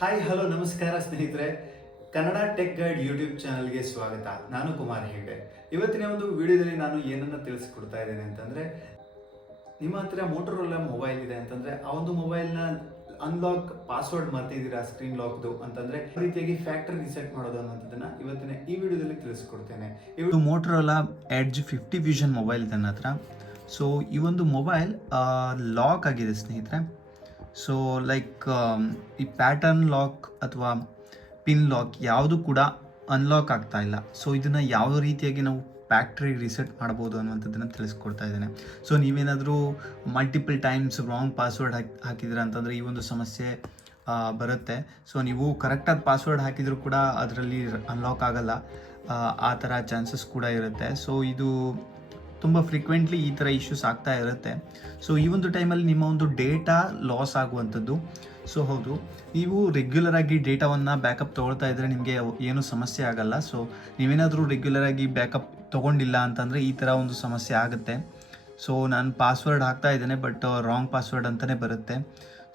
Hi hello ನಮಸ್ಕಾರ ಸ್ನೇಹಿತರೆ, Kannada tech guide YouTube ಚಾನಲ್ಗೆ ಸ್ವಾಗತ. ನಾನು ಕುಮಾರ್ ಹೆಗ್ಡೆ. ಇವತ್ತಿನ ಒಂದು ವಿಡಿಯೋದಲ್ಲಿ ನಾನು ಏನನ್ನು ತಿಳಿಸ್ಕೊಡ್ತಾ ಇದ್ದೇನೆ ಅಂತಂದರೆ, ನಿಮ್ಮ ಹತ್ರ ಮೋಟೋರೋಲಾ ಮೊಬೈಲ್ ಇದೆ ಅಂತಂದರೆ ಆ ಒಂದು ಮೊಬೈಲ್ನ ಅನ್ಲಾಕ್ ಪಾಸ್ವರ್ಡ್ ಮರ್ತಿದ್ದೀರಾ ಸ್ಕ್ರೀನ್ ಲಾಕ್ದು ಅಂತಂದರೆ ಈ ರೀತಿಯಾಗಿ ಫ್ಯಾಕ್ಟರಿ ರಿಸೆಟ್ ಮಾಡೋದು ಅನ್ನೋದನ್ನು ಇವತ್ತಿನ ಈ ವಿಡಿಯೋದಲ್ಲಿ ತಿಳಿಸ್ಕೊಡ್ತೇನೆ. ಇದು ಮೋಟೋರೋಲಾ ಎಡ್ಜ್ 50 ವಿಷನ್ ಮೊಬೈಲ್ ಇದೆ ನನ್ನ ಹತ್ರ. ಸೊ ಈ ಒಂದು ಮೊಬೈಲ್ ಲಾಕ್ ಆಗಿದೆ ಸ್ನೇಹಿತರೆ. ಸೊ ಲೈಕ್ ಈ ಪ್ಯಾಟರ್ನ್ ಲಾಕ್ ಅಥವಾ ಪಿನ್ ಲಾಕ್ ಯಾವುದು ಕೂಡ ಅನ್ಲಾಕ್ ಆಗ್ತಾ ಇಲ್ಲ. ಸೊ ಇದನ್ನು ಯಾವ ರೀತಿಯಾಗಿ ನಾವು ಫ್ಯಾಕ್ಟ್ರಿ ರಿಸೆಟ್ ಮಾಡ್ಬೋದು ಅನ್ನುವಂಥದ್ದನ್ನು ತಿಳಿಸ್ಕೊಡ್ತಾ ಇದ್ದೇನೆ. ಸೊ ನೀವೇನಾದರೂ ಮಲ್ಟಿಪಲ್ ಟೈಮ್ಸ್ ರಾಂಗ್ ಪಾಸ್ವರ್ಡ್ ಹಾಕಿದ್ದೀರಾ ಅಂತಂದರೆ ಈ ಒಂದು ಸಮಸ್ಯೆ ಬರುತ್ತೆ. ಸೊ ನೀವು ಕರೆಕ್ಟಾದ ಪಾಸ್ವರ್ಡ್ ಹಾಕಿದರೂ ಕೂಡ ಅದರಲ್ಲಿ ಅನ್ಲಾಕ್ ಆಗಲ್ಲ, ಆ ಥರ ಚಾನ್ಸಸ್ ಕೂಡ ಇರುತ್ತೆ. ಸೊ ಇದು ತುಂಬ ಫ್ರೀಕ್ವೆಂಟ್ಲಿ ಈ ಥರ ಇಶ್ಯೂಸ್ ಆಗ್ತಾ ಇರುತ್ತೆ. ಸೊ ಈ ಒಂದು ಟೈಮಲ್ಲಿ ನಿಮ್ಮ ಒಂದು ಡೇಟಾ ಲಾಸ್ ಆಗುವಂಥದ್ದು. ಸೊ ಹೌದು, ನೀವು ರೆಗ್ಯುಲರಾಗಿ ಡೇಟಾವನ್ನು ಬ್ಯಾಕಪ್ ತೊಗೊಳ್ತಾ ಇದ್ದರೆ ನಿಮಗೆ ಏನೂ ಸಮಸ್ಯೆ ಆಗಲ್ಲ. ಸೊ ನೀವೇನಾದರೂ ರೆಗ್ಯುಲರಾಗಿ ಬ್ಯಾಕಪ್ ತೊಗೊಂಡಿಲ್ಲ ಅಂತಂದರೆ ಈ ಥರ ಒಂದು ಸಮಸ್ಯೆ ಆಗುತ್ತೆ. ಸೊ ನಾನು ಪಾಸ್ವರ್ಡ್ ಹಾಕ್ತಾ ಇದ್ದೇನೆ, ಬಟ್ ರಾಂಗ್ ಪಾಸ್ವರ್ಡ್ ಅಂತಲೇ ಬರುತ್ತೆ.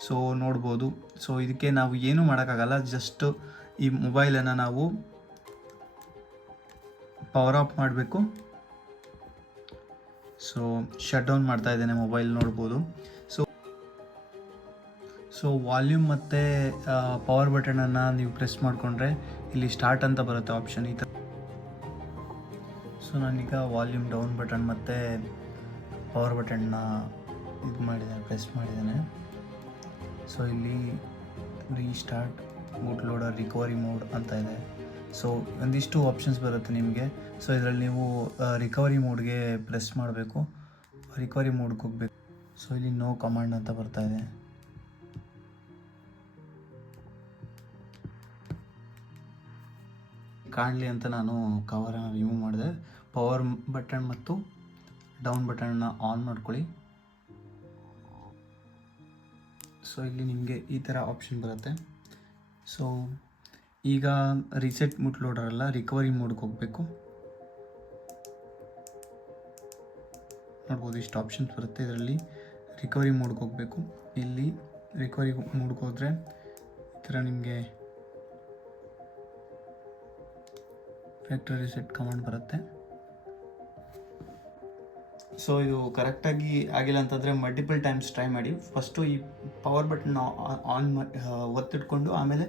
ಸೊ ನೋಡ್ಬೋದು. ಸೊ ಇದಕ್ಕೆ ನಾವು ಏನೂ ಮಾಡೋಕ್ಕಾಗಲ್ಲ, ಜಸ್ಟ್ ಈ ಮೊಬೈಲನ್ನು ನಾವು ಪವರ್ ಆಫ್ ಮಾಡಬೇಕು. ಸೊ ಶಟ್ ಡೌನ್ ಮಾಡ್ತಾ ಇದ್ದೇನೆ ಮೊಬೈಲ್, ನೋಡ್ಬೋದು. ಸೊ ವಾಲ್ಯೂಮ್ ಮತ್ತು ಪವರ್ ಬಟನನ್ನು ನೀವು ಪ್ರೆಸ್ ಮಾಡಿಕೊಂಡ್ರೆ ಇಲ್ಲಿ ಸ್ಟಾರ್ಟ್ ಅಂತ ಬರುತ್ತೆ ಆಪ್ಷನ್ ಈ ಥರ. ಸೊ ನಾನೀಗ ವಾಲ್ಯೂಮ್ ಡೌನ್ ಬಟನ್ ಮತ್ತು ಪವರ್ ಬಟನ್ನ ಪ್ರೆಸ್ ಮಾಡಿದ್ದೇನೆ. ಸೊ ಇಲ್ಲಿ restart, boot loader, recovery mode ಅಂತ ಇದೆ. ಸೊ ಒಂದಿಷ್ಟು ಆಪ್ಷನ್ಸ್ ಬರುತ್ತೆ ನಿಮಗೆ. ಸೊ ಇದರಲ್ಲಿ ನೀವು ರಿಕವರಿ ಮೋಡ್ಗೆ ಪ್ರೆಸ್ ಮಾಡಬೇಕು, ರಿಕವರಿ ಮೋಡ್ಗೆ ಹೋಗಬೇಕು. ಸೊ ಇಲ್ಲಿ ನೋ ಕಮಾಂಡ್ ಅಂತ ಬರ್ತಾ ಇದೆ. ಕಾಣಲಿ ಅಂತ ನಾನು ಕವರನ್ನು ರಿಮೂವ್ ಮಾಡಿದೆ. ಪವರ್ ಬಟನ್ ಮತ್ತು ಡೌನ್ ಬಟನ್ನ ಆನ್ ಮಾಡ್ಕೊಳ್ಳಿ. ಸೊ ಇಲ್ಲಿ ನಿಮಗೆ ಈ ಥರ ಆಪ್ಷನ್ ಬರುತ್ತೆ. ಸೊ ಈಗ ರಿಸೆಟ್ ಬೂಟ್ ಲೋಡರ್ ಅಲ್ಲ, ರಿಕವರಿ ಮೋಡ್ಗೆ ಹೋಗಬೇಕು. ನೋಡ್ಬೋದು ಇಷ್ಟು ಆಪ್ಷನ್ಸ್ ಬರುತ್ತೆ. ಇದರಲ್ಲಿ ರಿಕವರಿ ಮೋಡ್ಗೆ ಹೋಗಬೇಕು. ಇಲ್ಲಿ ರಿಕವರಿ ಮೋಡ್ಗೆ ಹೋದರೆ ಈ ಥರ ನಿಮಗೆ ಫ್ಯಾಕ್ಟರಿ ರಿಸೆಟ್ ಕಮಾಂಡ್ ಬರುತ್ತೆ. ಸೊ ಇದು ಕರೆಕ್ಟಾಗಿ ಆಗಿಲ್ಲ ಅಂತಂದರೆ ಮಲ್ಟಿಪಲ್ ಟೈಮ್ಸ್ ಟ್ರೈ ಮಾಡಿ. ಫಸ್ಟು ಈ ಪವರ್ ಬಟನ್ ಆನ್ ಒತ್ತಿಟ್ಕೊಂಡು ಆಮೇಲೆ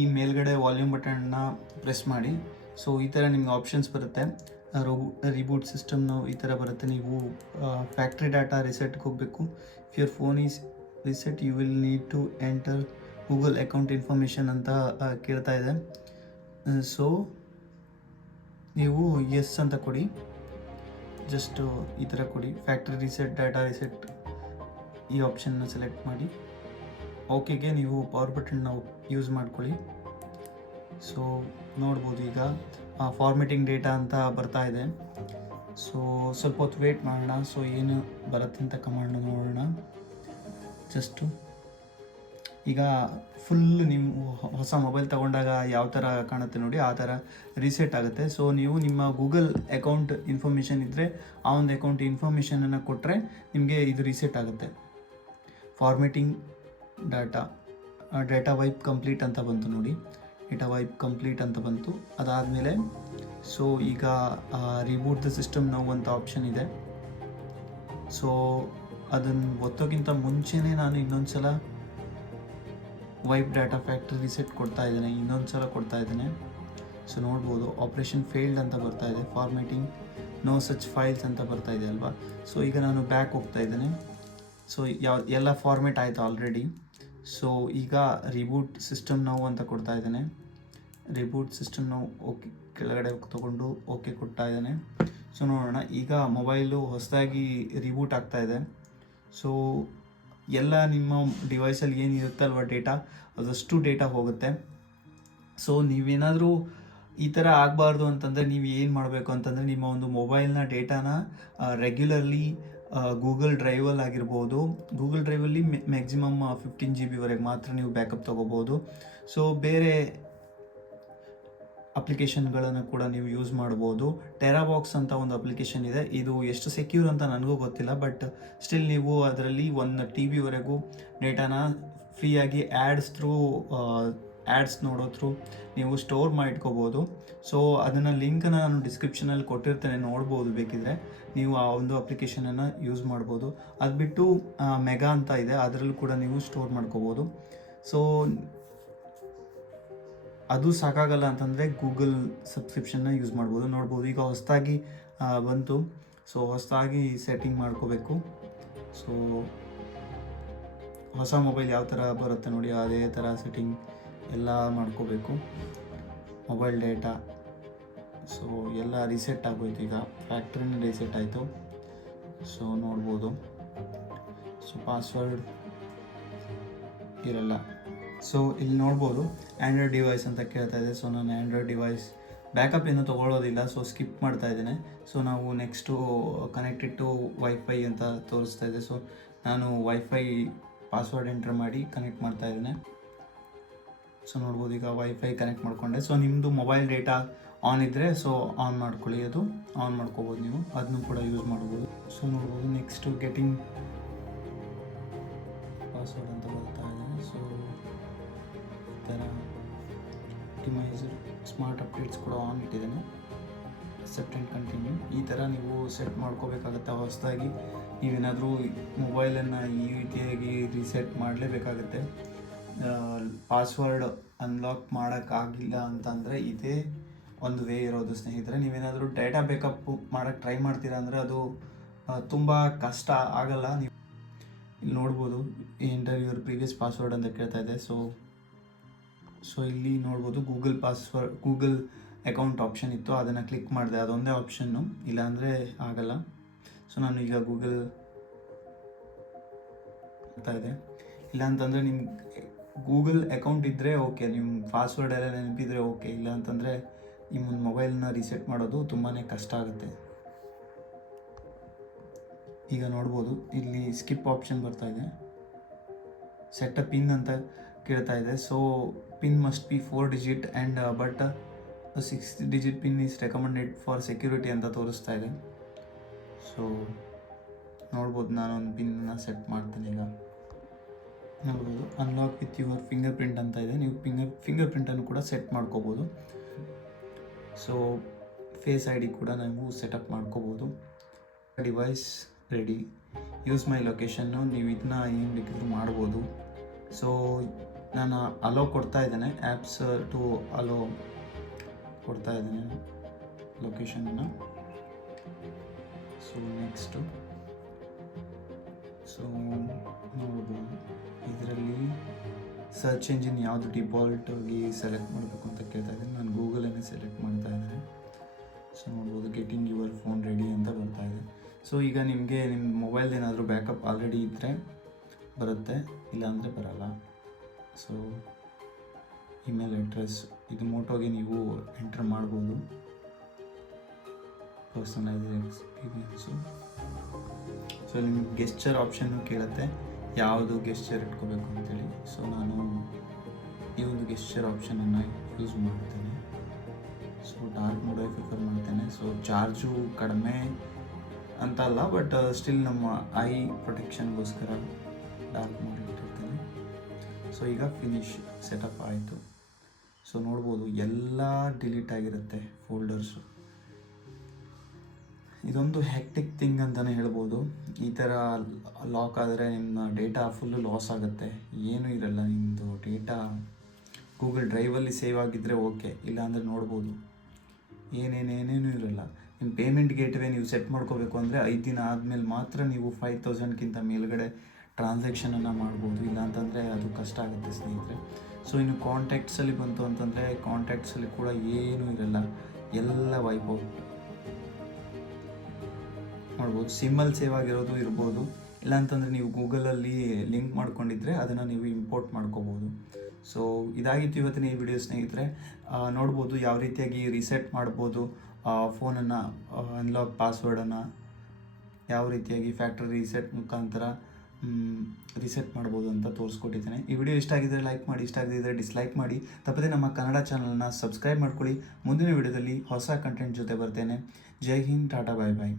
ಈ ಮೇಲ್ಗಡೆ ವಾಲ್ಯೂಮ್ ಬಟನ್ನ ಪ್ರೆಸ್ ಮಾಡಿ. ಸೊ ಈ ಥರ ನಿಮಗೆ ಆಪ್ಷನ್ಸ್ ಬರುತ್ತೆ. ರಿಬೂಟ್ ಸಿಸ್ಟಮ್ ಈ ಥರ ಬರುತ್ತೆ. ನೀವು ಫ್ಯಾಕ್ಟ್ರಿ ಡಾಟಾ ರಿಸೆಟ್ಗೆ ಹೋಗಬೇಕು. If your phone is reset you will need to enter Google account information ಅಂತ ಕೇಳ್ತಾ ಇದೆ. ಸೊ ನೀವು ಎಸ್ ಅಂತ ಕೊಡಿ, ಜಸ್ಟ್ ಈ ಥರ ಕೊಡಿ. ಫ್ಯಾಕ್ಟ್ರಿ ರಿಸೆಟ್, ಡಾಟಾ ರಿಸೆಟ್ ಈ ಆಪ್ಷನ್ನ ಸೆಲೆಕ್ಟ್ ಮಾಡಿ. ಓಕೆಗೆ ನೀವು ಪವರ್ ಬಟನ್ನ ಯೂಸ್ ಮಾಡ್ಕೊಳ್ಳಿ. ಸೊ ನೋಡ್ಬೋದು ಈಗ ಫಾರ್ಮೆಟಿಂಗ್ ಡೇಟಾ ಅಂತ ಬರ್ತಾ ಇದೆ. ಸೊ ಸ್ವಲ್ಪ ಹೊತ್ತು ವೇಟ್ ಮಾಡೋಣ. ಸೊ ಏನು ಬರುತ್ತೆ ಅಂತ ಕಮಾಂಡ್ ನೋಡೋಣ. ಜಸ್ಟು ಈಗ ಫುಲ್ ನೀವು ಹೊಸ ಮೊಬೈಲ್ ತೊಗೊಂಡಾಗ ಯಾವ ಥರ ಕಾಣುತ್ತೆ ನೋಡಿ, ಆ ಥರ ರೀಸೆಟ್ ಆಗುತ್ತೆ. ಸೊ ನೀವು ನಿಮ್ಮ ಗೂಗಲ್ ಅಕೌಂಟ್ ಇನ್ಫಾರ್ಮೇಷನ್ ಇದ್ದರೆ ಆ ಒಂದು ಅಕೌಂಟ್ ಇನ್ಫಾರ್ಮೇಷನನ್ನು ಕೊಟ್ಟರೆ ನಿಮಗೆ ಇದು ರೀಸೆಟ್ ಆಗುತ್ತೆ. ಫಾರ್ಮೆಟಿಂಗ್ ಡೇಟಾ ವೈಪ್ ಕಂಪ್ಲೀಟ್ ಅಂತ ಬಂತು ನೋಡಿ, ಡೇಟಾ ವೈಪ್ ಕಂಪ್ಲೀಟ್ ಅಂತ ಬಂತು. ಅದಾದಮೇಲೆ ಸೊ ಈಗ ರಿಬೂಟ್ ದ ಸಿಸ್ಟಮ್ ನೌ ಅಂತ ಆಪ್ಷನ್ ಇದೆ. ಸೊ ಅದನ್ನು ಒತ್ತೋಕ್ಕಿಂತ ಮುಂಚೆನೇ ನಾನು ಇನ್ನೊಂದು ಸಲ ವೈಪ್ ಡಾಟಾ ಫ್ಯಾಕ್ಟ್ರಿ ರಿಸೆಟ್ ಕೊಡ್ತಾ ಇದ್ದೇನೆ, ಇನ್ನೊಂದು ಸಲ ಕೊಡ್ತಾ ಇದ್ದೇನೆ. ಸೊ ನೋಡ್ಬೋದು ಆಪ್ರೇಷನ್ ಫೇಲ್ಡ್ ಅಂತ ಬರ್ತಾ ಇದೆ, ಫಾರ್ಮೇಟಿಂಗ್ ನೋ ಸಚ್ ಫೈಲ್ಸ್ ಅಂತ ಬರ್ತಾ ಇದೆ ಅಲ್ವಾ. ಸೊ ಈಗ ನಾನು ಬ್ಯಾಕ್ ಹೋಗ್ತಾ ಇದ್ದೇನೆ. ಸೊ ಎಲ್ಲ ಫಾರ್ಮೇಟ್ ಆಯಿತು ಆಲ್ರೆಡಿ. ಸೊ ಈಗ ರಿಬೂಟ್ ಸಿಸ್ಟಮ್ ನೌ ಅಂತ ಕೊಡ್ತಾ ಇದ್ದೇನೆ. ರಿಬೂಟ್ ಸಿಸ್ಟಮ್ ನೌ ಓಕೆ ಕೆಳಗಡೆ ತೊಗೊಂಡು ಓಕೆ ಕೊಡ್ತಾ ಇದ್ದೇನೆ. ಸೊ ನೋಡೋಣ, ಈಗ ಮೊಬೈಲು ಹೊಸದಾಗಿ ರಿಬೂಟ್ ಆಗ್ತಾ ಇದೆ. ಸೊ ಎಲ್ಲ ನಿಮ್ಮ ಡಿವೈಸಲ್ಲಿ ಏನಿರುತ್ತಲ್ವ ಡೇಟಾ, ಅದಷ್ಟು ಡೇಟಾ ಹೋಗುತ್ತೆ. ಸೊ ನೀವೇನಾದರೂ ಈ ಥರ ಆಗಬಾರ್ದು ಅಂತಂದರೆ ನೀವು ಏನು ಮಾಡಬೇಕು ಅಂತಂದರೆ, ನಿಮ್ಮ ಒಂದು ಮೊಬೈಲ್ನ ಡೇಟಾನ ರೆಗ್ಯುಲರ್ಲಿ ಗೂಗಲ್ ಡ್ರೈವಲ್ಲಿ ಆಗಿರ್ಬೋದು, ಗೂಗಲ್ ಡ್ರೈವಲ್ಲಿ ಮ್ಯಾಕ್ಸಿಮಮ್ 15 GB ಮಾತ್ರ ನೀವು ಬ್ಯಾಕಪ್ ತೊಗೋಬೋದು. ಸೊ ಬೇರೆ ಅಪ್ಲಿಕೇಶನ್ಗಳನ್ನು ಕೂಡ ನೀವು ಯೂಸ್ ಮಾಡ್ಬೋದು. ಟೆರಾಬಾಕ್ಸ್ ಅಂತ ಒಂದು ಅಪ್ಲಿಕೇಶನ್ ಇದೆ. ಇದು ಎಷ್ಟು ಸೆಕ್ಯೂರ್ ಅಂತ ನನಗೂ ಗೊತ್ತಿಲ್ಲ, ಬಟ್ ಸ್ಟಿಲ್ ನೀವು ಅದರಲ್ಲಿ 1 TB ಡೇಟಾನ ಫ್ರೀಯಾಗಿ ಆ್ಯಡ್ಸ್ ನೋಡೋ ಥ್ರೂ ನೀವು ಸ್ಟೋರ್ ಮಾಡಿಟ್ಕೋಬೋದು. ಸೊ ಅದನ್ನು ಲಿಂಕನ್ನು ನಾನು ಡಿಸ್ಕ್ರಿಪ್ಷನಲ್ಲಿ ಕೊಟ್ಟಿರ್ತೇನೆ, ನೋಡ್ಬೋದು ಬೇಕಿದ್ರೆ ನೀವು ಆ ಒಂದು ಅಪ್ಲಿಕೇಶನನ್ನು ಯೂಸ್ ಮಾಡ್ಬೋದು. ಅದು ಬಿಟ್ಟು ಮೆಗಾ ಅಂತ ಇದೆ, ಅದರಲ್ಲೂ ಕೂಡ ನೀವು ಸ್ಟೋರ್ ಮಾಡ್ಕೋಬೋದು. ಸೊ ಅದು ಸಾಕಾಗಲ್ಲ ಅಂತಂದರೆ ಗೂಗಲ್ ಸಬ್ಸ್ಕ್ರಿಪ್ಷನ್ನ ಯೂಸ್ ಮಾಡ್ಬೋದು. ನೋಡ್ಬೋದು ಈಗ ಹೊಸದಾಗಿ ಬಂತು. ಸೊ ಹೊಸದಾಗಿ ಸೆಟ್ಟಿಂಗ್ ಮಾಡ್ಕೋಬೇಕು. ಸೊ ಹೊಸ ಮೊಬೈಲ್ ಯಾವ ಥರ ಬರುತ್ತೆ ನೋಡಿ, ಅದೇ ಥರ ಸೆಟ್ಟಿಂಗ್ ಎಲ್ಲ ಮಾಡ್ಕೋಬೇಕು. ಮೊಬೈಲ್ ಡೇಟಾ ಸೊ ಎಲ್ಲ ರೀಸೆಟ್ ಆಗೋಯ್ತು, ಈಗ ಫ್ಯಾಕ್ಟ್ರಿನೇ ರೀಸೆಟ್ ಆಯಿತು. ಸೊ ನೋಡ್ಬೋದು. ಸೊ ಪಾಸ್ವರ್ಡ್ ಇರಲ್ಲ. ಸೊ ಇಲ್ಲಿ ನೋಡ್ಬೋದು ಆ್ಯಂಡ್ರಾಯ್ಡ್ ಡಿವೈಸ್ ಅಂತ ಕೇಳ್ತಾ ಇದೆ. ಸೊ ನಾನು ಆ್ಯಂಡ್ರಾಯ್ಡ್ ಡಿವೈಸ್ ಬ್ಯಾಕಪ್ ಏನು ತೊಗೊಳ್ಳೋದಿಲ್ಲ, ಸೊ ಸ್ಕಿಪ್ ಮಾಡ್ತಾ ಇದ್ದೇನೆ. ಸೊ ನಾವು ನೆಕ್ಸ್ಟು ಕನೆಕ್ಟೆಡ್ ಟು ವೈಫೈ ಅಂತ ತೋರಿಸ್ತಾ ಇದೆ. ಸೊ ನಾನು ವೈಫೈ ಪಾಸ್ವರ್ಡ್ ಎಂಟರ್ ಮಾಡಿ ಕನೆಕ್ಟ್ ಮಾಡ್ತಾ ಇದ್ದೇನೆ. ಸೊ ನೋಡ್ಬೋದು ಈಗ ವೈಫೈ ಕನೆಕ್ಟ್ ಮಾಡಿಕೊಂಡೆ. ಸೊ ನಿಮ್ಮದು ಮೊಬೈಲ್ ಡೇಟಾ ಆನ್ ಇದ್ದರೆ ಸೊ ಆನ್ ಮಾಡ್ಕೊಳ್ಳಿ, ಅದು ಆನ್ ಮಾಡ್ಕೋಬೋದು ನೀವು, ಅದನ್ನು ಕೂಡ ಯೂಸ್ ಮಾಡ್ಬೋದು. ಸೊ ನೋಡ್ಬೋದು ನೆಕ್ಸ್ಟು ಗೆಟಿಂಗ್ ಪಾಸ್ವರ್ಡ್ ಅಂತ ಬರ್ತಾ ಇದೆ. ಸೊ ಈ ಥರ ಆಪ್ಟಿಮೈಸರ್ ಸ್ಮಾರ್ಟ್ ಅಪ್ಡೇಟ್ಸ್ ಕೂಡ ಆನ್ ಇಟ್ಟಿದ್ದೇನೆ. ಅಕ್ಸೆಪ್ಟ್ ಆ್ಯಂಡ್ ಕಂಟಿನ್ಯೂ ಈ ಥರ ನೀವು ಸೆಟ್ ಮಾಡ್ಕೋಬೇಕಾಗತ್ತೆ. ಹೊಸದಾಗಿ ನೀವೇನಾದರೂ ಮೊಬೈಲನ್ನು ಈ ರೀತಿಯಾಗಿ ರೀಸೆಟ್ ಮಾಡಲೇಬೇಕಾಗತ್ತೆ. ಪಾಸ್ವರ್ಡ್ ಅನ್ಲಾಕ್ ಮಾಡೋಕ್ಕಾಗಿಲ್ಲ ಅಂತಂದರೆ ಇದೇ ಒಂದು ವೇ ಇರೋದು ಸ್ನೇಹಿತರೆ. ನೀವೇನಾದರೂ ಡೇಟಾ ಬೇಕಪ್ ಮಾಡೋಕ್ಕೆ ಟ್ರೈ ಮಾಡ್ತೀರಾ ಅಂದರೆ ಅದು ತುಂಬ ಕಷ್ಟ ಆಗಲ್ಲ. ನೀವು ಇಲ್ಲಿ ನೋಡ್ಬೋದು ಎಂಟರ್ ಯುವರ್ ಪ್ರೀವಿಯಸ್ ಪಾಸ್ವರ್ಡ್ ಅಂತ ಕೇಳ್ತಾ ಇದೆ. ಸೊ ಇಲ್ಲಿ ನೋಡ್ಬೋದು ಗೂಗಲ್ ಅಕೌಂಟ್ ಆಪ್ಷನ್ ಇತ್ತು, ಅದನ್ನು ಕ್ಲಿಕ್ ಮಾಡಿದೆ, ಅದೊಂದೇ ಆಪ್ಷನ್ನು, ಇಲ್ಲಾಂದರೆ ಆಗಲ್ಲ. ಸೊ ನಾನು ಈಗ ಗೂಗಲ್ ಆಗ್ತಾ ಇದೆ. ಇಲ್ಲ ಅಂತಂದರೆ ನಿಮ್ಗೆ ಗೂಗಲ್ ಅಕೌಂಟ್ ಇದ್ದರೆ ಓಕೆ, ನಿಮ್ಮ ಪಾಸ್ವರ್ಡ್ ಎಲ್ಲ ನೆನಪಿದ್ರೆ ಓಕೆ. ಇಲ್ಲ ಅಂತಂದರೆ ನಿಮ್ಮ ಮೊಬೈಲ್ನ ರೀಸೆಟ್ ಮಾಡೋದು ತುಂಬಾ ಕಷ್ಟ ಆಗುತ್ತೆ. ಈಗ ನೋಡ್ಬೋದು ಇಲ್ಲಿ ಸ್ಕಿಪ್ ಆಪ್ಷನ್ ಬರ್ತಾ ಇದೆ. ಸೆಟ್ ಅ ಪಿನ್ ಅಂತ ಕೇಳ್ತಾ ಇದೆ. So pin must be 4 digit and but 6 digit pin is recommended for security ಅಂತ ತೋರಿಸ್ತಾ ಇದೆ. ಸೊ ನೋಡ್ಬೋದು ನಾನೊಂದು ಪಿನ್ನ ಸೆಟ್ ಮಾಡ್ತೇನೆ. ಈಗ ನೋಡ್ಬೋದು unlock with your finger print ಅಂತ ಇದೆ. ನೀವು ಫಿಂಗರ್ ಪ್ರಿಂಟನ್ನು ಕೂಡ ಸೆಟ್ ಮಾಡ್ಕೋಬೋದು. ಸೊ ಫೇಸ್ ಐ ಡಿ ಕೂಡ ನೀವು ಸೆಟಪ್ ಮಾಡ್ಕೋಬೋದು. Device ready, use my location, ನೀವು ಇದನ್ನ ಏನು ಬೇಕಿದ್ರು ಮಾಡ್ಬೋದು. ಸೊ ನಾನು ಅಲೋ ಕೊಡ್ತಾ ಇದ್ದೇನೆ, ಆ್ಯಪ್ಸ್ ಟು ಅಲೋ ಕೊಡ್ತಾ ಇದ್ದೇನೆ ಲೊಕೇಶನನ್ನು. ಸೊ ನೆಕ್ಸ್ಟು ಸೊ ನೋಡ್ಬೋದು ಇದರಲ್ಲಿ ಸರ್ಚ್ ಎಂಜಿನ್ ಯಾವುದು ಡಿಫಾಲ್ಟಾಗಿ ಸೆಲೆಕ್ಟ್ ಮಾಡಬೇಕು ಅಂತ ಕೇಳ್ತಾ ಇದ್ದೀನಿ. ನಾನು ಗೂಗಲನ್ನೇ ಸೆಲೆಕ್ಟ್ ಮಾಡ್ತಾ ಇದ್ದೇನೆ. ಸೊ ನೋಡ್ಬೋದು ಗೆಟಿಂಗ್ ಯುವರ್ ಫೋನ್ ರೆಡಿ ಅಂತ ಬರ್ತಾ ಇದೆ. ಸೊ ಈಗ ನಿಮಗೆ ನಿಮ್ಮ ಮೊಬೈಲ್ ಏನಾದರೂ ಬ್ಯಾಕಪ್ ಆಲ್ರೆಡಿ ಇದ್ದರೆ ಬರುತ್ತೆ, ಇಲ್ಲಾಂದರೆ ಬರಲ್ಲ. ಸೊ ಇಮೇಲ್ ಅಡ್ರೆಸ್ ಇದು ಮೋಟೋಗೆ ನೀವು ಎಂಟರ್ ಮಾಡ್ಬೋದು. Personalise experience. ಸೊ ನಿಮ್ಗೆ ಗೆಸ್ಚರ್ ಆಪ್ಷನ್ನು ಕೇಳುತ್ತೆ, ಯಾವುದು ಗೆಸ್ಚರ್ ಇಟ್ಕೋಬೇಕು ಅಂತೇಳಿ. ಸೊ ನಾನು ಈ ಒಂದು ಗೆಸ್ಚರ್ ಆಪ್ಷನನ್ನು ಯೂಸ್ ಮಾಡ್ತೇನೆ. ಸೊ ಡಾರ್ಕ್ ಮೋಡೇ ಪ್ರಿಫರ್ ಮಾಡ್ತೇನೆ. ಸೊ ಚಾರ್ಜು ಕಡಿಮೆ ಅಂತಲ್ಲ, ಬಟ್ ಸ್ಟಿಲ್ ನಮ್ಮ ಐ ಪ್ರೊಟೆಕ್ಷನ್ಗೋಸ್ಕರ ಡಾರ್ಕ್ ಮೋಡ್ ಇಟ್ಟಿರ್ತೇನೆ. ಸೊ ಈಗ ಫಿನಿಶ್ ಸೆಟಪ್ ಆಯಿತು. ಸೊ ನೋಡ್ಬೋದು ಎಲ್ಲ ಡಿಲೀಟ್ ಆಗಿರುತ್ತೆ ಫೋಲ್ಡರ್ಸು. ಇದೊಂದು ಹೆಕ್ಟಿಕ್ ಥಿಂಗ್ ಅಂತಲೇ ಹೇಳ್ಬೋದು. ಈ ಥರ ಲಾಕ್ ಆದರೆ ನಿಮ್ಮ ಡೇಟಾ ಫುಲ್ಲು ಲಾಸ್ ಆಗುತ್ತೆ, ಏನೂ ಇರಲ್ಲ. ನಿಮ್ಮದು ಡೇಟಾ ಗೂಗಲ್ ಡ್ರೈವಲ್ಲಿ ಸೇವ್ ಆಗಿದ್ದರೆ ಓಕೆ, ಇಲ್ಲಾಂದರೆ ನೋಡ್ಬೋದು ಏನೇನೇನೇನೂ ಇರಲ್ಲ. ನಿಮ್ಮ ಪೇಮೆಂಟ್ ಗೇಟ್ವೇ ನೀವು ಸೆಟ್ ಮಾಡ್ಕೋಬೇಕು ಅಂದರೆ 5 ದಿನ ಆದಮೇಲೆ ಮಾತ್ರ ನೀವು 5000ಕ್ಕಿಂತ ಮೇಲ್ಗಡೆ ಟ್ರಾನ್ಸಾಕ್ಷನನ್ನು ಮಾಡ್ಬೋದು, ಇಲ್ಲಾಂತಂದರೆ ಅದು ಕಷ್ಟ ಆಗುತ್ತೆ ಸ್ನೇಹಿತರೆ. ಸೊ ಇನ್ನು ಕಾಂಟ್ಯಾಕ್ಟ್ಸಲ್ಲಿ ಬಂತು ಅಂತಂದರೆ ಕಾಂಟ್ಯಾಕ್ಟ್ಸಲ್ಲಿ ಕೂಡ ಏನೂ ಇರಲ್ಲ, ಎಲ್ಲ ವೈಪೌಟ್ ಮಾಡ್ಬೋದು. ಸಿಮ್ಮಲ್ಲಿ ಸೇವ್ ಆಗಿರೋದು ಇರ್ಬೋದು, ಇಲ್ಲಾಂತಂದರೆ ನೀವು ಗೂಗಲಲ್ಲಿ ಲಿಂಕ್ ಮಾಡ್ಕೊಂಡಿದ್ರೆ ಅದನ್ನು ನೀವು ಇಂಪೋರ್ಟ್ ಮಾಡ್ಕೋಬೋದು. ಸೊ ಇದಾಗಿತ್ತು ಇವತ್ತಿನ ಈ ವಿಡಿಯೋ ಸ್ನೇಹಿತರೆ. ನೋಡ್ಬೋದು ಯಾವ ರೀತಿಯಾಗಿ ರೀಸೆಟ್ ಮಾಡ್ಬೋದು ಫೋನನ್ನು, ಅನ್ಲಾಕ್ ಪಾಸ್ವರ್ಡನ್ನು ಯಾವ ರೀತಿಯಾಗಿ ಫ್ಯಾಕ್ಟ್ರಿ ರೀಸೆಟ್ ಮುಖಾಂತರ ರೀಸೆಟ್ ಮಾಡ್ಬೋದು ಅಂತ ತೋರಿಸ್ಕೊಟ್ಟಿದ್ದೇನೆ. ಈ ವಿಡಿಯೋ ಇಷ್ಟ ಆಗಿದ್ದರೆ ಲೈಕ್ ಮಾಡಿ, ಇಷ್ಟ ಆಗದಿದ್ದರೆ ಡಿಸ್ಲೈಕ್ ಮಾಡಿ. ತಪ್ಪದೆ ನಮ್ಮ ಕನ್ನಡ ಚಾನಲ್ನ ಸಬ್ಸ್ಕ್ರೈಬ್ ಮಾಡ್ಕೊಳ್ಳಿ. ಮುಂದಿನ ವಿಡಿಯೋದಲ್ಲಿ ಹೊಸ ಕಂಟೆಂಟ್ ಜೊತೆ ಬರ್ತೇನೆ. ಜೈ ಹಿಂದ್, ಟಾಟಾ, ಬಾಯ್ ಬಾಯ್.